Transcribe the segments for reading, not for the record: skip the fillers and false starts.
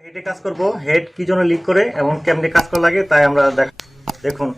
হেডে কাজ করব, হেড কি জন্য লিক করে এবং কেমনে কাজ করা লাগে তাই আমরা দেখুন।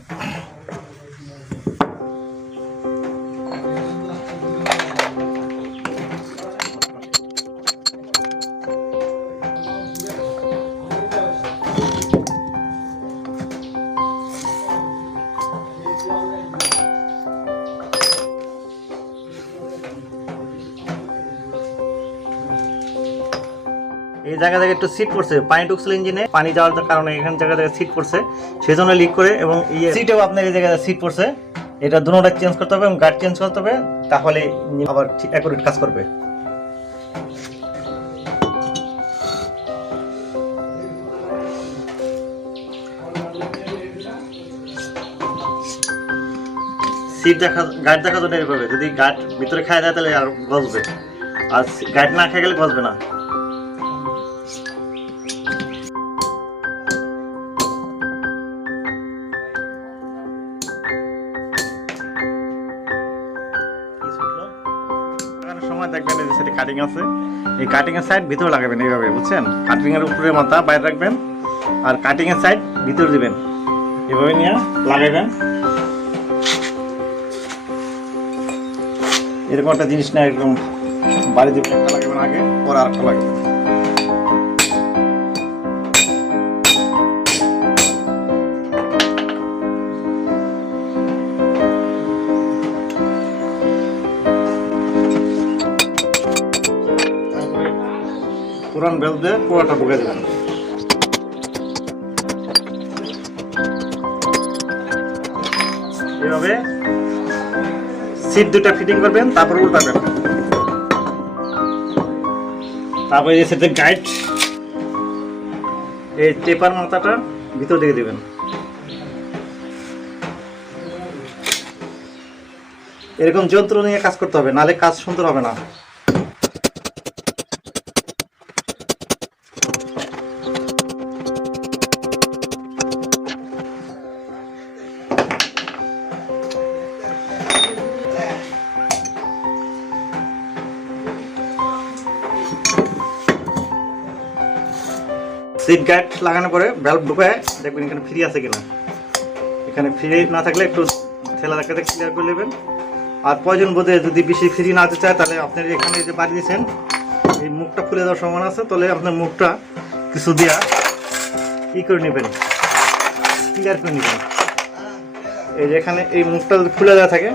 এই জায়গা থেকে একটু সিট পড়ছে, পানি ঢুকছিল ইঞ্জিনে, পানি যাওয়ার কারণে এখানে জায়গা থেকে সিট পড়ছে, সেই জন্য লিক করে। এবং এই সিটেও আপনার এই জায়গায় সিট পড়ছে, এটা দুটোটা চেঞ্জ করতে হবে এবং গার্ড চেঞ্জ করতে হবে, তাহলে আবার ঠিক অ্যাকুরেট কাজ করবে। সিট দেখা, গার্ড দেখা জন্য এভাবে, যদি গার্ড ভিতরে খায় দেয় তাহলে আর গজবে, আর গার্ড না খেয়ে গেলে গজবে না। সময় দেখবেন এই যে সেটা কাটিং আছে, এই কাটিং এর সাইড ভিতরে লাগাবেন এইভাবে, বুঝছেন? কাটিং এর উপরে মাথা বাইরে রাখবেন আর কাটিং এর সাইড ভিতরে দিবেন, এভাবে নিয়ে লাগাবেন। এরকম একটা জিনিস না, একদম বাড়ি দিবেন, একটা লাগাবেন আগে, পরে আরেকটা লাগাবেন। পুরান বেল্ট দিয়ে পুরোটা ঢুকে দেবেন। এভাবে সিট দুটা ফিটিং করবেন, তারপর উল্টাবেন। তারপরে এই সেটের গাইড, এই টেপার মাথাটা ভিতর দিকে দেবেন। এরকম যন্ত্র নিয়ে কাজ করতে হবে, নাহলে কাজ সুন্দর হবে না। সিট গার্ড লাগানোর পরে ভ্যালভ ঢুকায় দেখবেন এখানে ফ্রি আছে কিনা। এখানে ফ্রি না থাকলে একটু ঠেলা রাখাতে ক্লিয়ার করে নেবেন। আর প্রয়োজন বোধে যদি বেশি ফ্রি না হতে চায় তাহলে আপনার এখানে যে বাড়ি দিয়েছেন এই মুখটা খুলে দেওয়ার সম্ভাবনা আছে, তাহলে আপনার মুখটা কিছু দিয়া ই করে নেবেন, ক্লিয়ার করে নেবেন। এই যে এখানে এই মুখটা যদি খুলে দেওয়া থাকে,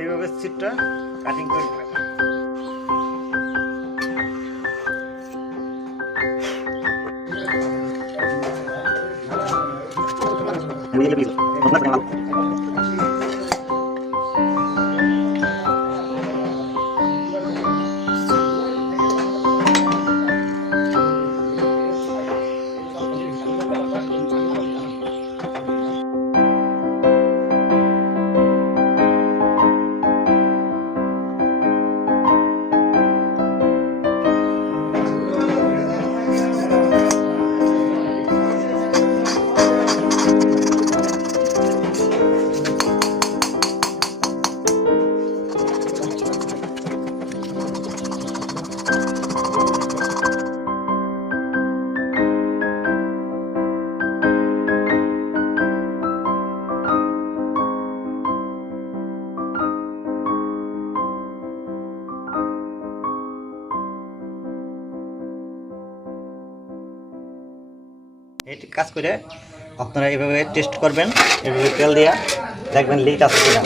এইভাবে সিটটা কাটিং করে নেবেন। এটি কাজ করে আপনারা এইভাবে টেস্ট করবেন, এইভাবে তেল দিয়া দেখবেন লিক আছে কিনা।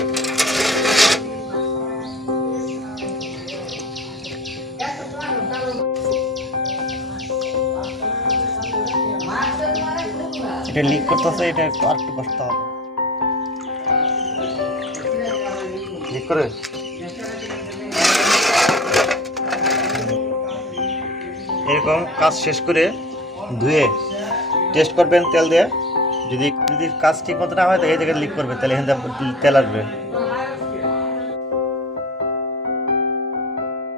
এটা লিক করতেছে, এটা একটু আরেকটু কষ্ট হবে। লিক করে এরকম কাজ শেষ করে ধুয়ে টেস্ট করবেন তেল দিয়ে। যদি কাজ ঠিক মতো না হয় তো এই জায়গায় লিক করবে, তাহলে এখান থেকে তেল আসবে।